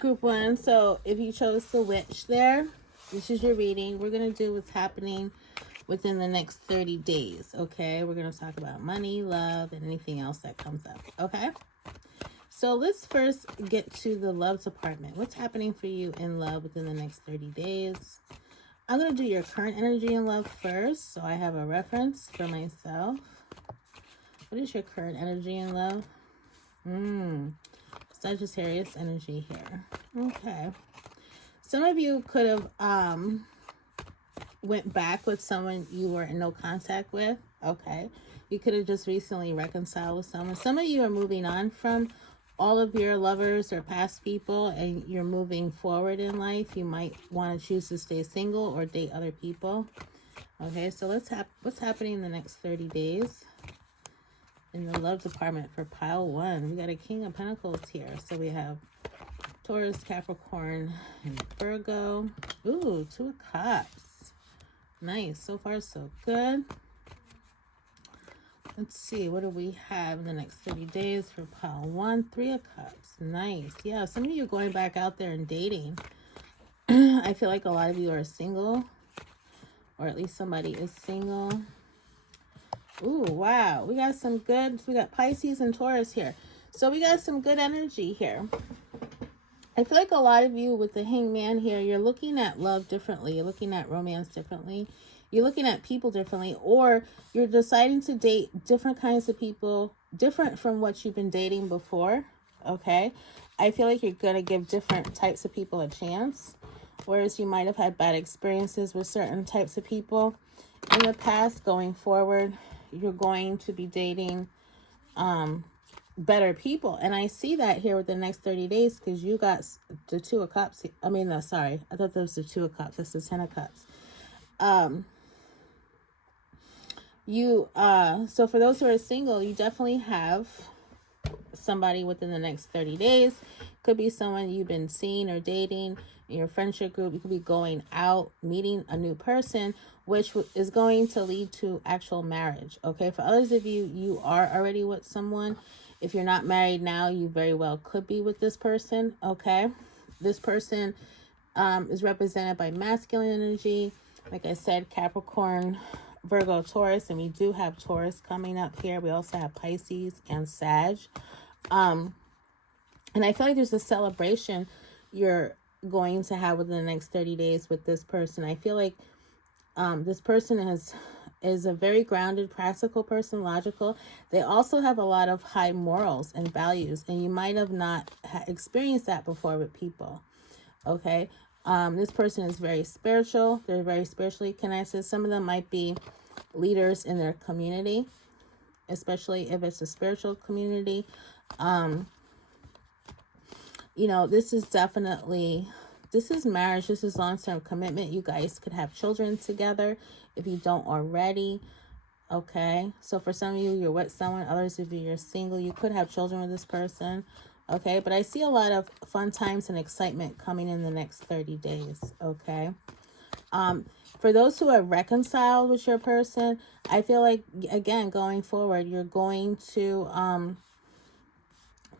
group one. So if you chose the witch there, this is your reading. We're going to do what's happening within the next 30 days, okay? We're going to talk about money, love, and anything else that comes up, okay? So let's first get to the love department. What's happening for you in love within the next 30 days? I'm going to do your current energy in love first, so I have a reference for myself. What is your current energy in love? Sagittarius energy here. Okay. Some of you could have went back with someone you were in no contact with. Okay. You could have just recently reconciled with someone. Some of you are moving on from all of your lovers or past people, and you're moving forward in life. You might want to choose to stay single or date other people. Okay, so what's happening in the next 30 days in the love department for pile one? We got a King of Pentacles here. So we have Taurus, Capricorn, and Virgo. Ooh, Two of Cups. Nice. So far, so good. Let's see, what do we have in the next 30 days for pile one? Three of Cups. Nice. Yeah, some of you are going back out there and dating. I feel like a lot of you are single, or at least somebody is single. Ooh, wow. We got some good, we got Pisces and Taurus here. So we got some good energy here. I feel like a lot of you with the Hangman here, you're looking at love differently. You're looking at romance differently. You're looking at people differently, or you're deciding to date different kinds of people, different from what you've been dating before, okay? I feel like you're going to give different types of people a chance, whereas you might have had bad experiences with certain types of people in the past. Going forward, you're going to be dating better people, and I see that here with the next 30 days because you got the Two of Cups. Sorry, I thought that was the Two of Cups. That's the Ten of Cups. So for those who are single, you definitely have somebody within the next 30 days. Could be someone you've been seeing or dating in your friendship group. You could be going out, meeting a new person, which is going to lead to actual marriage. Okay, for others of you, you are already with someone. If you're not married now, you very well could be with this person. Okay, this person is represented by masculine energy. Like I said, Capricorn, Virgo, Taurus, and we do have Taurus coming up here. We also have Pisces and Sag. And I feel like there's a celebration you're going to have within the next 30 days with this person. I feel like this person is a very grounded, practical person, logical. They also have a lot of high morals and values, and you might have not experienced that before with people. Okay. This person is very spiritual. They're very spiritually connected. Some of them might be leaders in their community, especially if it's a spiritual community. This is marriage. This is long-term commitment. You guys could have children together if you don't already. Okay. So for some of you, you're with someone. Others of you, you're single. You could have children with this person. Okay, but I see a lot of fun times and excitement coming in the next 30 days, okay? For those who are reconciled with your person, I feel like, again, going forward, you're going to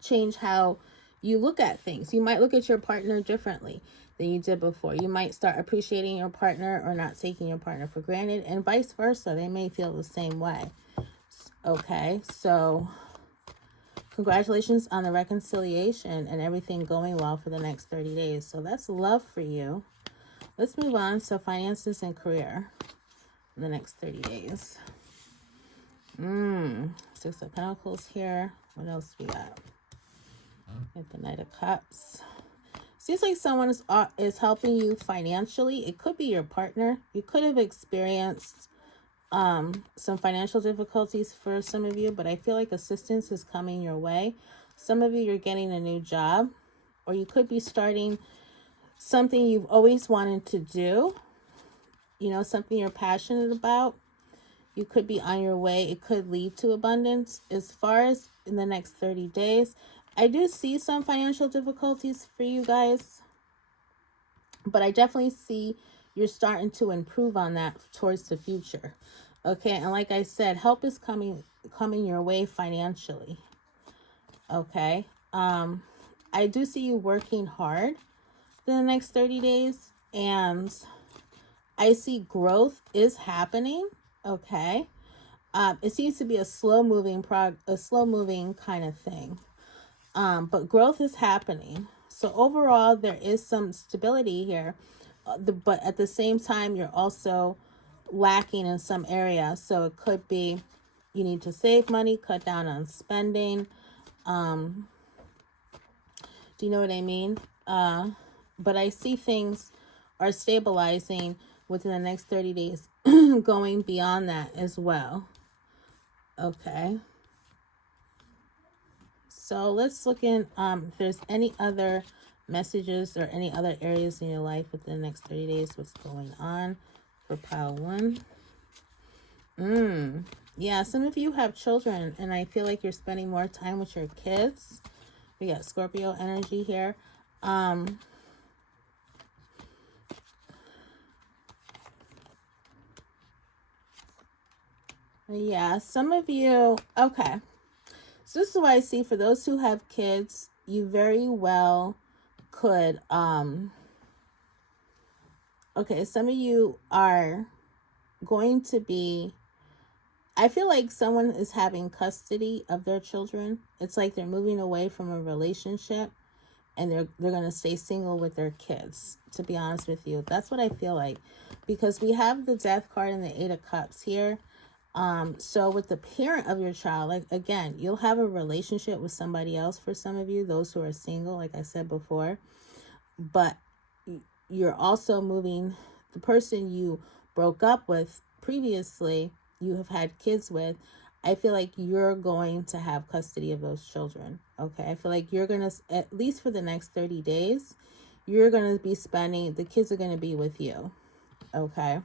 change how you look at things. You might look at your partner differently than you did before. You might start appreciating your partner or not taking your partner for granted, and vice versa. They may feel the same way, okay? So congratulations on the reconciliation and everything going well for the next 30 days. So that's love for you. Let's move on to finances and career in the next 30 days. Six of Pentacles here. What else we got? At the Knight of Cups. Seems like someone is helping you financially. It could be your partner. You could have experienced some financial difficulties for some of you, but I feel like assistance is coming your way. Some of you, you're getting a new job, or you could be starting something you've always wanted to do, something you're passionate about. You could be on your way. It could lead to abundance. As far as in the next 30 days, I do see some financial difficulties for you guys, but I definitely see you're starting to improve on that towards the future. Okay, and like I said, help is coming your way financially. Okay, I do see you working hard in the next 30 days, and I see growth is happening. Okay. It seems to be a slow moving kind of thing. But growth is happening. So overall, there is some stability here. But at the same time, you're also lacking in some areas. So it could be you need to save money, cut down on spending. Do you know what I mean? But I see things are stabilizing within the next 30 days, going beyond that as well. Okay. So let's look in if there's any other messages or any other areas in your life within the next 30 days. What's going on for pile 1? Yeah, some of you have children, and I feel like you're spending more time with your kids. We got Scorpio energy here. Yeah, some of you, okay. So this is what I see for those who have kids. You very well could, okay, some of you are going to be, I feel like someone is having custody of their children. It's like they're moving away from a relationship, and they're going to stay single with their kids, to be honest with you. That's what I feel like, because we have the Death card and the 8 of Cups here. So with the parent of your child, like, again, you'll have a relationship with somebody else for some of you, those who are single, like I said before. But you're also moving, the person you broke up with previously, you have had kids with, I feel like you're going to have custody of those children. Okay. I feel like you're going to, at least for the next 30 days, you're going to be spending, the kids are going to be with you. Okay.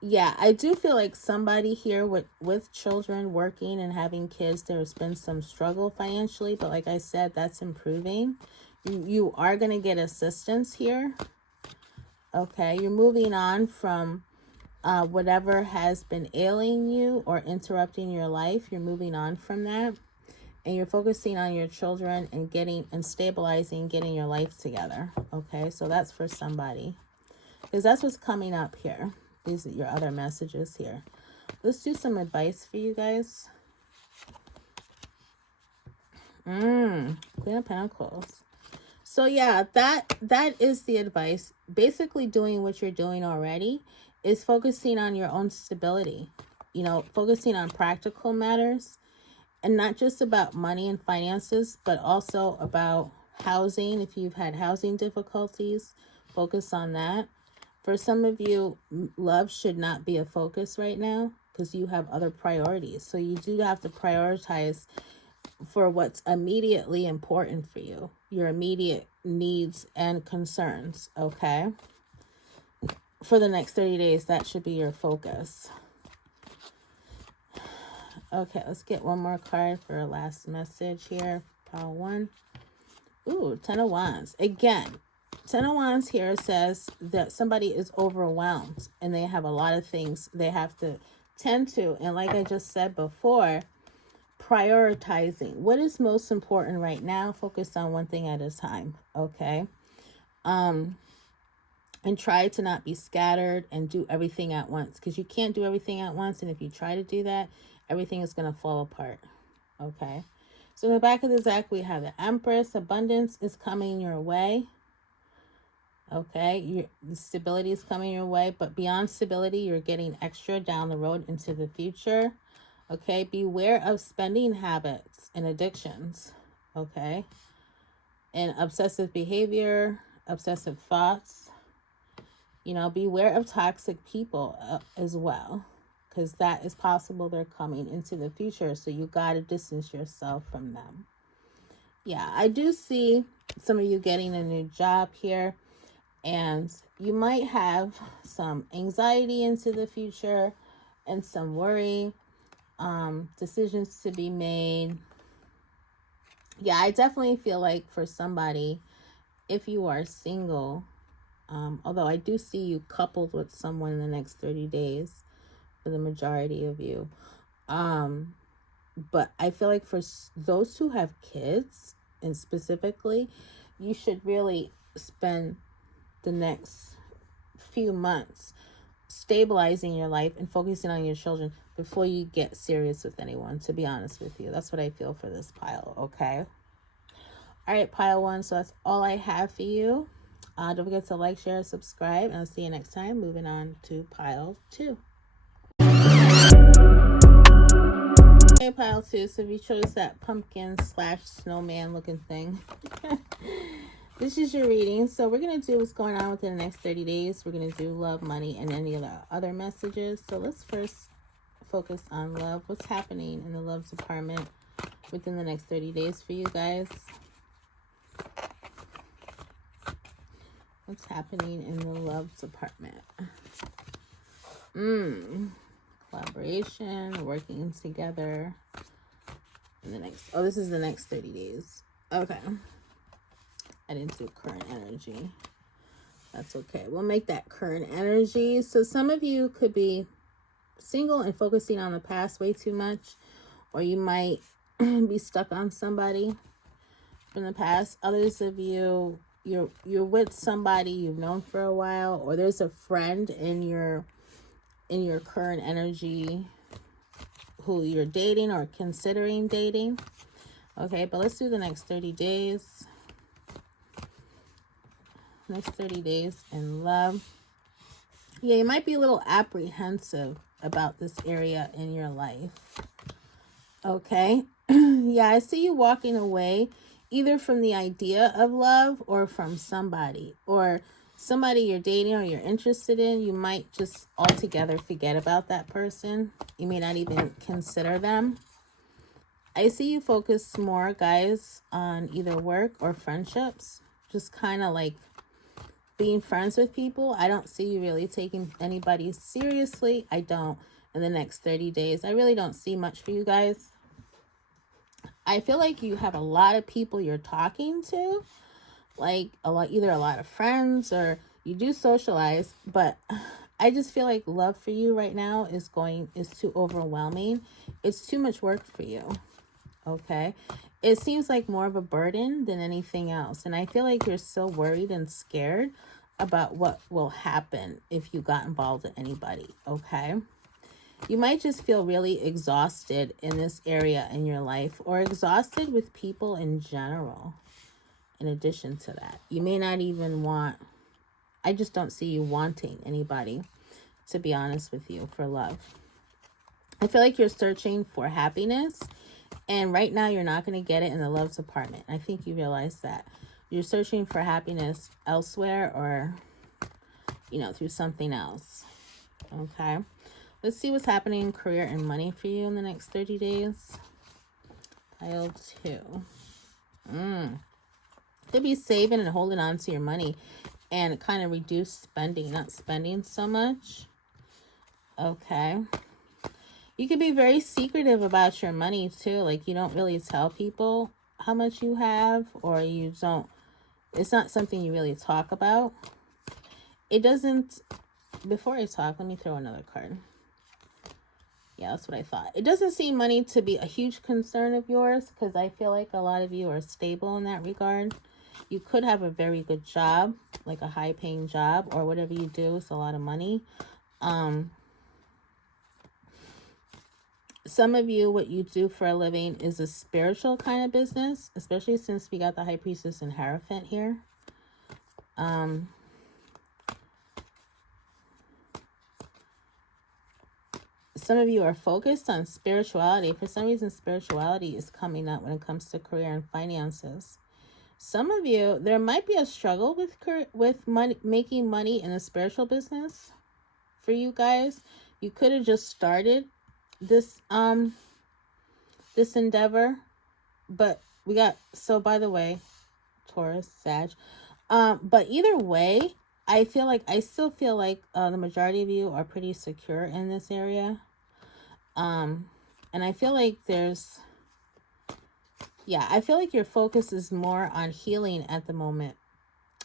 Yeah, I do feel like somebody here with children, working and having kids, there's been some struggle financially, but like I said, that's improving. You are going to get assistance here. Okay, you're moving on from whatever has been ailing you or interrupting your life. You're moving on from that, and you're focusing on your children and getting and stabilizing, getting your life together. Okay, so that's for somebody, because that's what's coming up here. These are your other messages here. Let's do some advice for you guys. Queen of Pentacles. So yeah, that is the advice. Basically doing what you're doing already is focusing on your own stability. You know, focusing on practical matters, and not just about money and finances, but also about housing. If you've had housing difficulties, focus on that. For some of you, love should not be a focus right now because you have other priorities. So you do have to prioritize for what's immediately important for you, your immediate needs and concerns, okay? For the next 30 days, that should be your focus. Okay, let's get one more card for a last message here. Pile 1. Ooh, 10 of Wands. Again, 10 of Wands here says that somebody is overwhelmed and they have a lot of things they have to tend to. And like I just said before, prioritizing what is most important right now. Focus on one thing at a time. Okay. And try to not be scattered and do everything at once, because you can't do everything at once. And if you try to do that, everything is going to fall apart. Okay. So in the back of the deck, we have the Empress. Abundance is coming your way. Okay, the stability is coming your way, but beyond stability, you're getting extra down the road into the future. Okay, beware of spending habits and addictions. Okay, and obsessive behavior, obsessive thoughts. You know, beware of toxic people as well, because that is possible. They're coming into the future, so you got to distance yourself from them. Yeah, I do see some of you getting a new job here. And you might have some anxiety into the future and some worry, decisions to be made. Yeah, I definitely feel like for somebody, if you are single, although I do see you coupled with someone in the next 30 days for the majority of you, But I feel like for those who have kids, and specifically, you should really spend the next few months stabilizing your life and focusing on your children before you get serious with anyone, to be honest with you. That's what I feel for this pile, okay? All right, pile 1, so that's all I have for you. Don't forget to like, share, subscribe, and I'll see you next time. Moving on to pile 2. Okay, pile 2, so if you chose that pumpkin / snowman looking thing, this is your reading. So we're going to do what's going on within the next 30 days. We're going to do love, money, and any of the other messages. So let's first focus on love. What's happening in the love department within the next 30 days for you guys? What's happening in the love department? Collaboration, working together in the next, this is the next 30 days. Okay. I didn't do current energy. That's okay. We'll make that current energy. So some of you could be single and focusing on the past way too much, or you might be stuck on somebody from the past. Others of you, you're with somebody you've known for a while, or there's a friend in your current energy who you're dating or considering dating. Okay, but let's do the next 30 days. Next 30 days in love. Yeah, you might be a little apprehensive about this area in your life. Okay. Yeah, I see you walking away either from the idea of love or from somebody, or somebody you're dating or you're interested in. You might just altogether forget about that person. You may not even consider them. I see you focus more, guys, on either work or friendships. Just kind of like being friends with people. I don't see you really taking anybody seriously. I don't. In the next 30 days, I really don't see much for you guys. I feel like you have a lot of people you're talking to, like either a lot of friends, or you do socialize, but I just feel like love for you right now is too overwhelming. It's too much work for you. Okay. It seems like more of a burden than anything else. And I feel like you're still worried and scared about what will happen if you got involved with anybody. Okay. You might just feel really exhausted in this area in your life, or exhausted with people in general. In addition to that, you may not even I just don't see you wanting anybody, to be honest with you, for love. I feel like you're searching for happiness, and right now you're not going to get it in the love department. I think you realize that. You're searching for happiness elsewhere, or, through something else. Okay. Let's see what's happening in career and money for you in the next 30 days. Pile 2. Could be saving and holding on to your money and kind of reduce spending, not spending so much. Okay. You could be very secretive about your money too. Like you don't really tell people how much you have, or it's not something you really talk about. Before I talk, let me throw another card. Yeah, that's what I thought. It doesn't seem money to be a huge concern of yours, because I feel like a lot of you are stable in that regard. You could have a very good job, like a high paying job, or whatever you do is a lot of money. Some of you, what you do for a living is a spiritual kind of business, especially since we got the High Priestess and Hierophant here. Some of you are focused on spirituality. For some reason, spirituality is coming up when it comes to career and finances. Some of you, there might be a struggle with money, making money in a spiritual business for you guys. You could have just started this endeavor, but by the way, Taurus, Sag, but either way, I still feel like the majority of you are pretty secure in this area. And I feel like I feel like your focus is more on healing at the moment.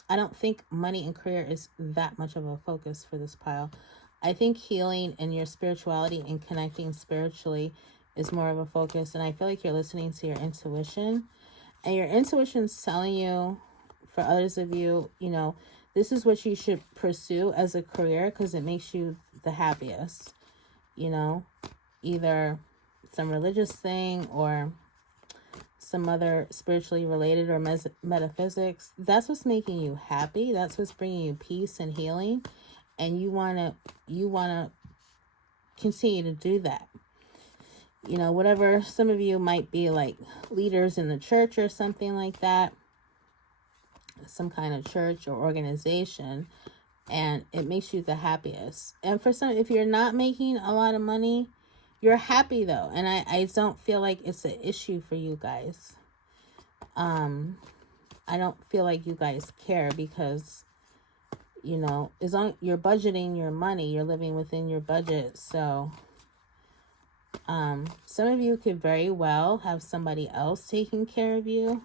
I don't think money and career is that much of a focus for this pile. I think healing and your spirituality and connecting spiritually is more of a focus. And I feel like you're listening to your intuition, and your intuition's telling you, for others of you, you know, this is what you should pursue as a career because it makes you the happiest, you know, either some religious thing or some other spiritually related or metaphysics. That's what's making you happy. That's what's bringing you peace and healing. And you want to continue to do that. You know, whatever, some of you might be like leaders in the church or something like that, some kind of church or organization, and it makes you the happiest. And for some, if you're not making a lot of money, you're happy though. And I don't feel like it's an issue for you guys. I don't feel like you guys care because, you know, as long you're budgeting your money, you're living within your budget. So some of you could very well have somebody else taking care of you.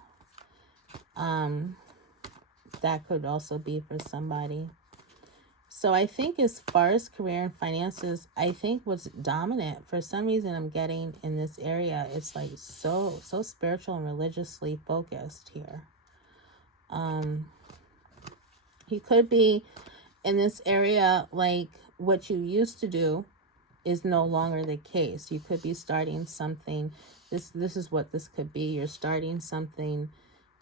That could also be for somebody. So I think as far as career and finances, I think what's dominant, for some reason I'm getting in this area, it's like so spiritual and religiously focused here. You could be in this area, like what you used to do is no longer the case. You could be starting something. This is what this could be. You're starting something,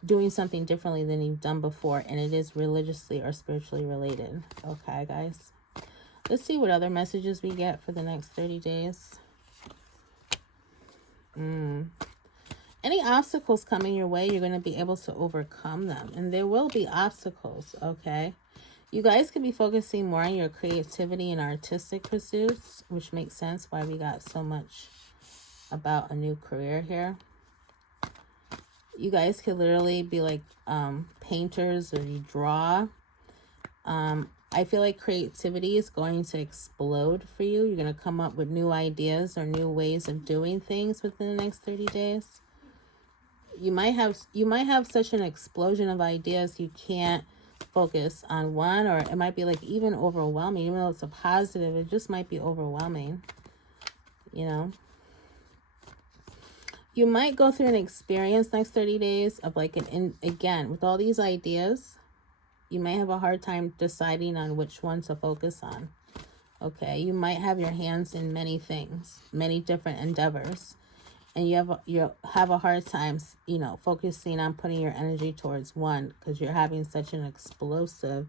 doing something differently than you've done before, and it is religiously or spiritually related. Okay, guys. Let's see what other messages we get for the next 30 days. Any obstacles coming your way, you're going to be able to overcome them. And there will be obstacles, okay? You guys could be focusing more on your creativity and artistic pursuits, which makes sense why we got so much about a new career here. You guys could literally be like painters, or you draw. I feel like creativity is going to explode for you. You're going to come up with new ideas or new ways of doing things within the next 30 days. You might have such an explosion of ideas you can't focus on one, or it might be like even overwhelming. Even though it's a positive, it just might be overwhelming, you know. You might go through an experience next 30 days of like again, with all these ideas, you may have a hard time deciding on which one to focus on. Okay, you might have your hands in many things, many different endeavors, and you'll have a hard time, you know, focusing on putting your energy towards one because you're having such an explosive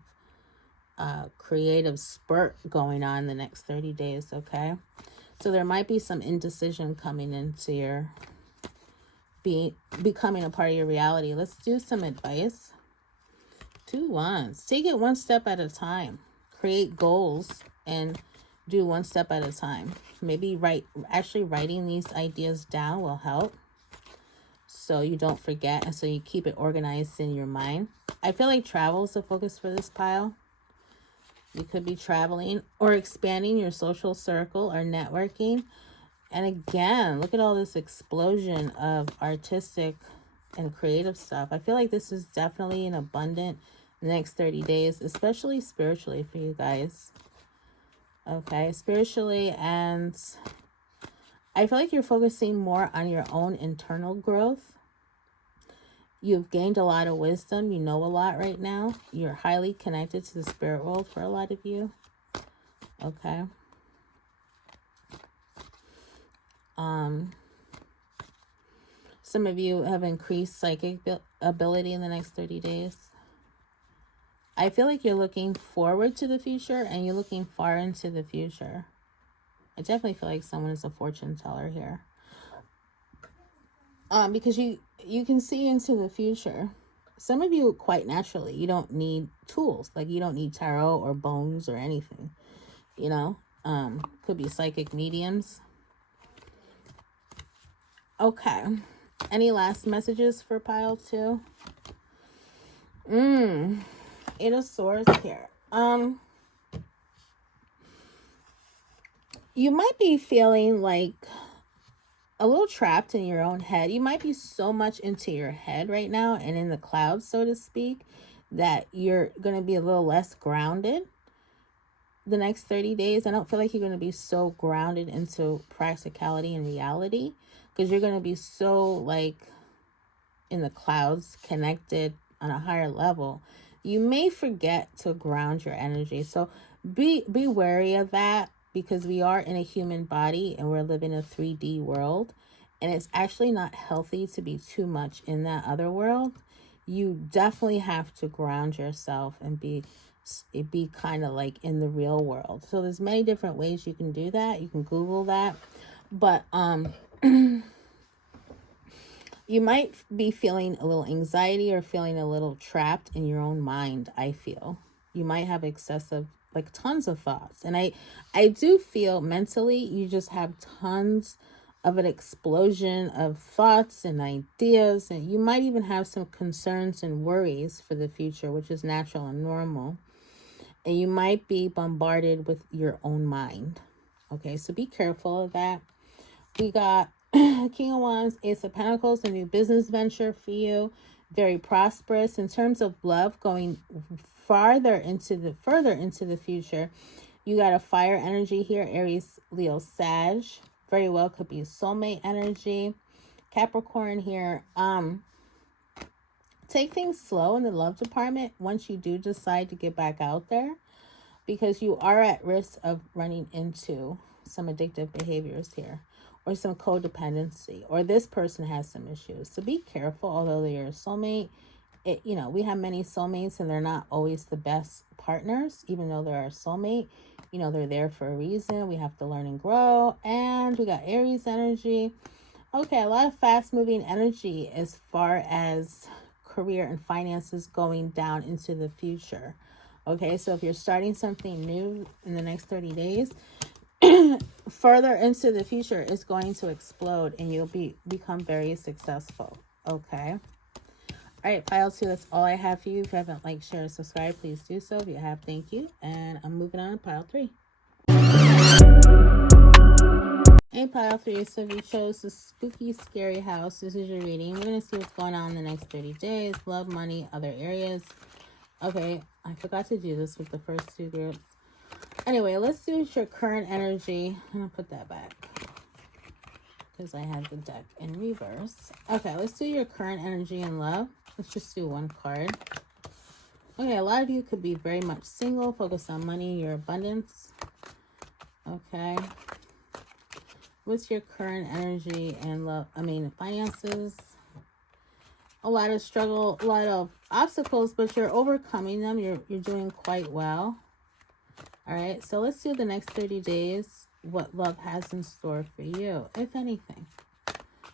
creative spurt going on the next 30 days. Okay, so there might be some indecision coming into your becoming a part of your reality. Let's do some advice. 2 wands. Take it one step at a time. Create goals and do one step at a time. Maybe writing these ideas down will help, so you don't forget and so you keep it organized in your mind. I feel like travel is the focus for this pile. You could be traveling or expanding your social circle or networking. And again, look at all this explosion of artistic and creative stuff. I feel like this is definitely an abundant next 30 days, especially spiritually for you guys. Okay, spiritually, and I feel like you're focusing more on your own internal growth. You've gained a lot of wisdom. You know a lot right now. You're highly connected to the spirit world for a lot of you. Okay. Some of you have increased psychic ability in the next 30 days. I feel like you're looking forward to the future and you're looking far into the future. I definitely feel like someone is a fortune teller here. Because you can see into the future. Some of you quite naturally, you don't need tools. Like you don't need tarot or bones or anything. You know, could be psychic mediums. Okay. Any last messages for pile 2? Eight of Swords here. You might be feeling like a little trapped in your own head. You might be so much into your head right now and in the clouds, so to speak, that you're going to be a little less grounded. the next 30 days, I don't feel like you're going to be so grounded into practicality and reality, because you're going to be so like in the clouds, connected on a higher level. You may forget to ground your energy. So be wary of that, because we are in a human body and we're living in a 3D world, and it's actually not healthy to be too much in that other world. You definitely have to ground yourself and be kind of like in the real world. So there's many different ways you can do that. You can Google that. But you might be feeling a little anxiety or feeling a little trapped in your own mind. I feel you might have excessive, like tons of thoughts. And I do feel mentally you just have tons of an explosion of thoughts and ideas. And you might even have some concerns and worries for the future, which is natural and normal. And you might be bombarded with your own mind. Okay, so be careful of that. We got King of Wands, Ace of Pentacles, a new business venture for you. Very prosperous in terms of love, going further into the future. You got a fire energy here, Aries, Leo, Sag. Very well could be soulmate energy. Capricorn here. Take things slow in the love department once you do decide to get back out there, because you are at risk of running into some addictive behaviors here, or some codependency, or this person has some issues. So be careful. Although they're a soulmate, we have many soulmates and they're not always the best partners. Even though they're our soulmate, they're there for a reason. We have to learn and grow. And we got Aries energy. Okay, a lot of fast moving energy as far as career and finances going down into the future. Okay, so if you're starting something new in the next 30 days, further into the future is going to explode and you'll become very successful. Okay. All right, pile 2, that's all I have for you. If you haven't liked, share, or subscribe, please do so. If you have, thank you. And I'm moving on to pile 3. Hey, pile 3. So if you chose the spooky, scary house, this is your reading. We're going to see what's going on in the next 30 days. Love, money, other areas. Okay, I forgot to do this with the first 2 groups. Anyway, let's do your current energy. I'm going to put that back because I have the deck in reverse. Okay, let's do your current energy in love. Let's just do 1 card. Okay, a lot of you could be very much single, focused on money, your abundance. Okay. What's your current energy and love? Finances. A lot of struggle, a lot of obstacles, but you're overcoming them. You're doing quite well. All right, so let's do the next 30 days, what love has in store for you, if anything.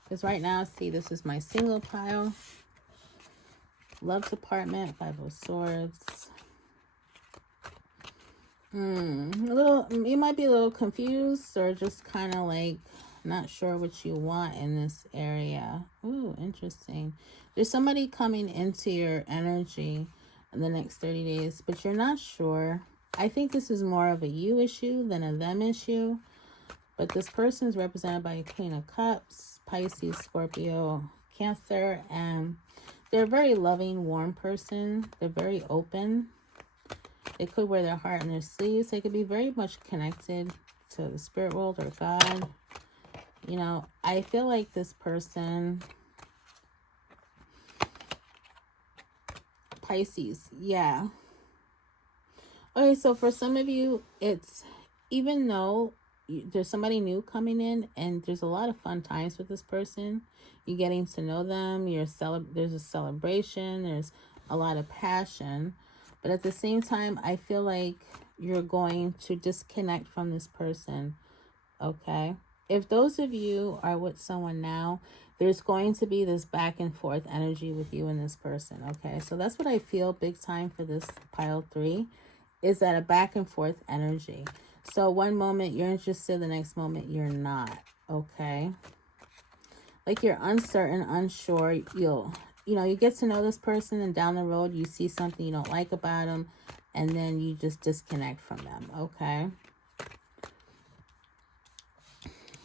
Because right now, see, this is my single pile. Love department, 5 of Swords. You might be a little confused or just kind of like not sure what you want in this area. Ooh, interesting. There's somebody coming into your energy in the next 30 days, but you're not sure. I think this is more of a you issue than a them issue. But this person is represented by a Queen of Cups, Pisces, Scorpio, Cancer. And they're a very loving, warm person. They're very open. They could wear their heart on their sleeves. They could be very much connected to the spirit world or God. I feel like this person... Pisces, yeah. Okay, so for some of you, it's even though there's somebody new coming in and there's a lot of fun times with this person, you're getting to know them, there's a celebration, there's a lot of passion, but at the same time, I feel like you're going to disconnect from this person, okay? If those of you are with someone now, there's going to be this back and forth energy with you and this person, okay? So that's what I feel big time for this pile 3, is that a back and forth energy. So one moment you're interested, the next moment you're not, okay? Like you're uncertain, unsure. You get to know this person and down the road you see something you don't like about them and then you just disconnect from them, okay?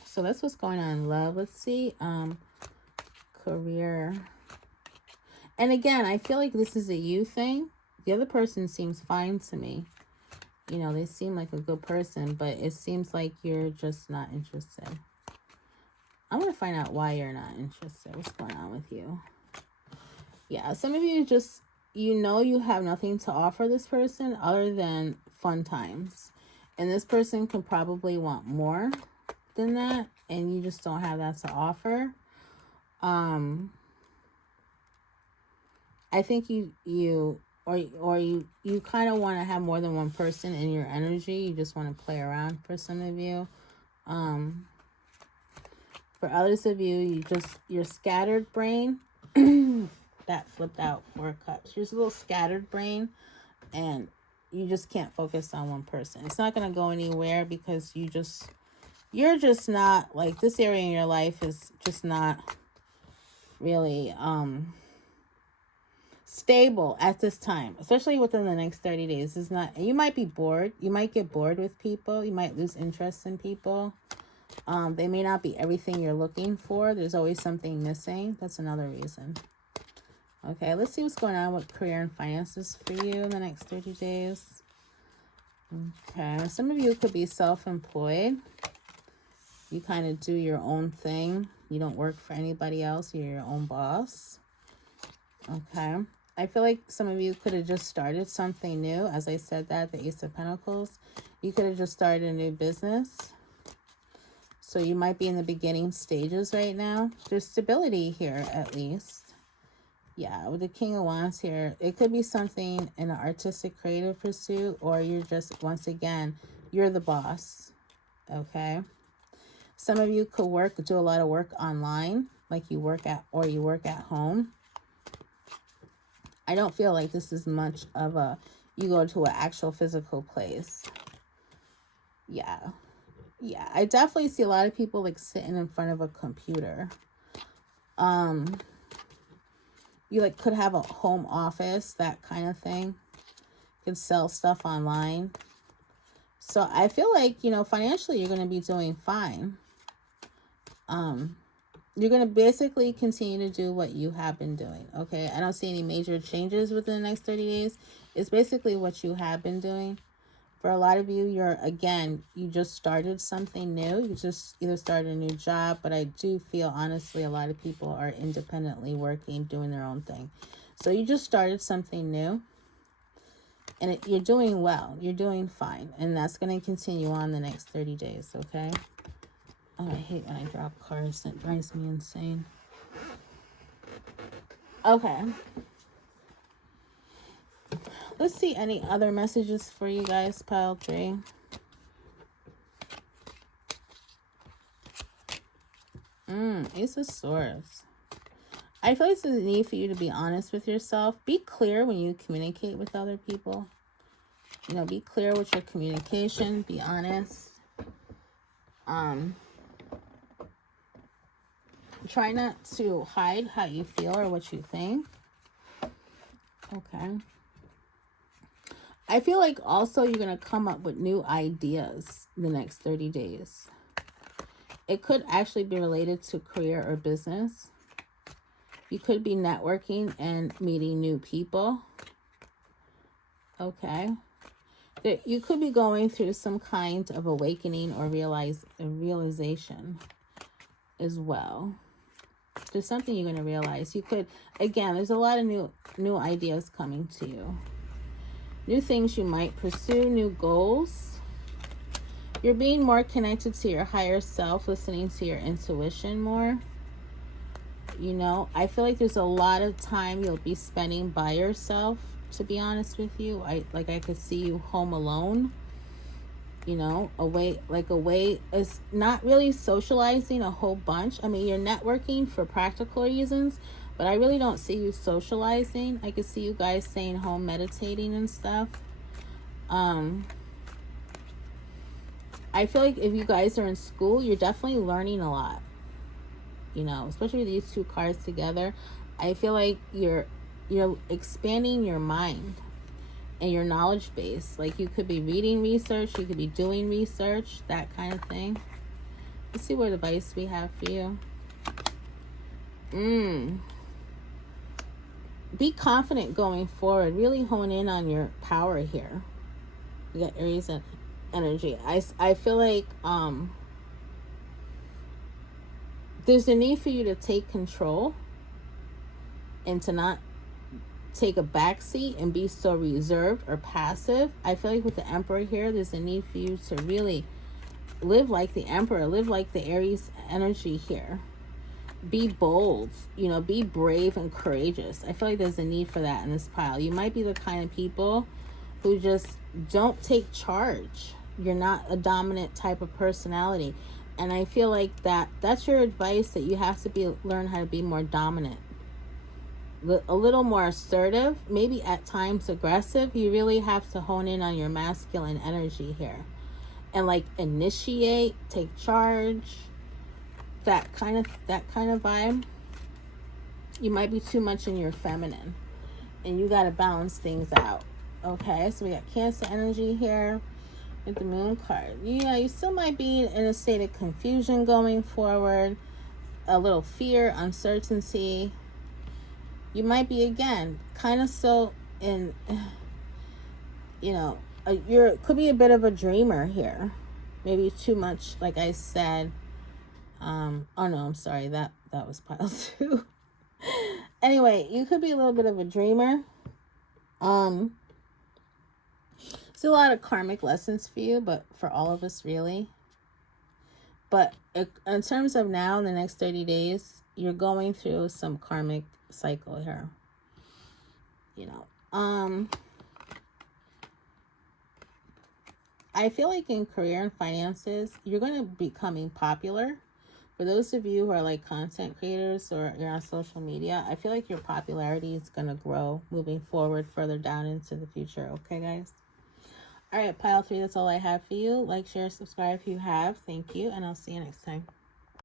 So that's what's going on in love. Let's see. Career. And again, I feel like this is a you thing. The other person seems fine to me. You know, they seem like a good person, but it seems like you're just not interested. I'm going to find out why you're not interested. What's going on with you? Yeah, some of you just, you know, you have nothing to offer this person other than fun times. And this person could probably want more than that, and you just don't have that to offer. I think you kind of want to have more than one person in your energy. You just want to play around for some of you. For others of you, you're scattered brain. That flipped out 4 cups. You're just a little scattered brain, and you just can't focus on one person. It's not going to go anywhere because you're just not, like, this area in your life is just not really stable at this time, especially within the next 30 days. It's not, you might be bored. You might get bored with people. You might lose interest in people. They may not be everything you're looking for. There's always something missing. That's another reason. Okay, let's see what's going on with career and finances for you in the next 30 days. Okay, some of you could be self-employed. You kind of do your own thing. You don't work for anybody else. You're your own boss. Okay, I feel like some of you could have just started something new. As I said that, the Ace of Pentacles. You could have just started a new business. So you might be in the beginning stages right now. There's stability here, at least. Yeah, with the King of Wands here, it could be something in an artistic, creative pursuit, or you're just, once again, you're the boss. Okay? Some of you could do a lot of work online, like you work at home. I don't feel like this is much of you go to an actual physical place. Yeah, I definitely see a lot of people like sitting in front of a computer. You like could have a home office, that kind of thing. Could sell stuff online. So I feel like, you know, financially you're going to be doing fine. You're going to basically continue to do what you have been doing. Okay, I don't see any major changes within the next 30 days. It's basically what you have been doing. For a lot of you, you just started something new. You just either started a new job, but I do feel, honestly, a lot of people are independently working, doing their own thing. So you just started something new, and you're doing well. You're doing fine, and that's going to continue on the next 30 days, okay? Oh, I hate when I drop cards. That drives me insane. Okay. Let's see any other messages for you guys, pile 3. Ace of Swords. I feel like there's a need for you to be honest with yourself. Be clear when you communicate with other people. You know, be clear with your communication. Be honest. Try not to hide how you feel or what you think. Okay. I feel like also you're going to come up with new ideas the next 30 days. It could actually be related to career or business. You could be networking and meeting new people. Okay. You could be going through some kind of awakening or realization as well. There's something you're going to realize. You could, again, there's a lot of new ideas coming to you. New things you might pursue, new goals. You're being more connected to your higher self, listening to your intuition more. You know, I feel like there's a lot of time you'll be spending by yourself, to be honest with you. I could see you home alone. You know, away is not really socializing a whole bunch. I mean, you're networking for practical reasons, but I really don't see you socializing. I could see you guys staying home meditating and stuff. I feel like if you guys are in school, you're definitely learning a lot. You know, especially with these 2 cards together. I feel like you're expanding your mind and your knowledge base. Like you could be reading research, you could be doing research, that kind of thing. Let's see what advice we have for you. Be confident going forward. Really hone in on your power here. You got Aries and energy. I feel like there's a need for you to take control and to not take a backseat and be so reserved or passive. I feel like with the Emperor here, there's a need for you to really live like the Emperor, live like the Aries energy here. Be bold, be brave and courageous. I feel like there's a need for that in this pile. You might be the kind of people who just don't take charge. You're not a dominant type of personality. And I feel like that's your advice, that you have to learn how to be more dominant. A little more assertive, maybe at times aggressive. You really have to hone in on your masculine energy here. And like initiate, take charge, that kind of vibe. You might be too much in your feminine, and you got to balance things out. Okay, so we got Cancer energy here with the Moon card. Yeah, you still might be in a state of confusion going forward, a little fear, uncertainty. You might be, again, kind of so in, could be a bit of a dreamer here. Maybe too much, like I said. Oh no, I'm sorry, that was pile 2. Anyway, you could be a little bit of a dreamer. It's a lot of karmic lessons for you, but for all of us, really. But in terms of now, in the next 30 days, you're going through some karmic cycle here. I feel like in career and finances, you're going to be becoming popular. For those of you who are like content creators or you're on social media, I feel like your popularity is going to grow moving forward further down into the future. Okay, guys? All right, pile 3, that's all I have for you. Like, share, subscribe if you have. Thank you, and I'll see you next time.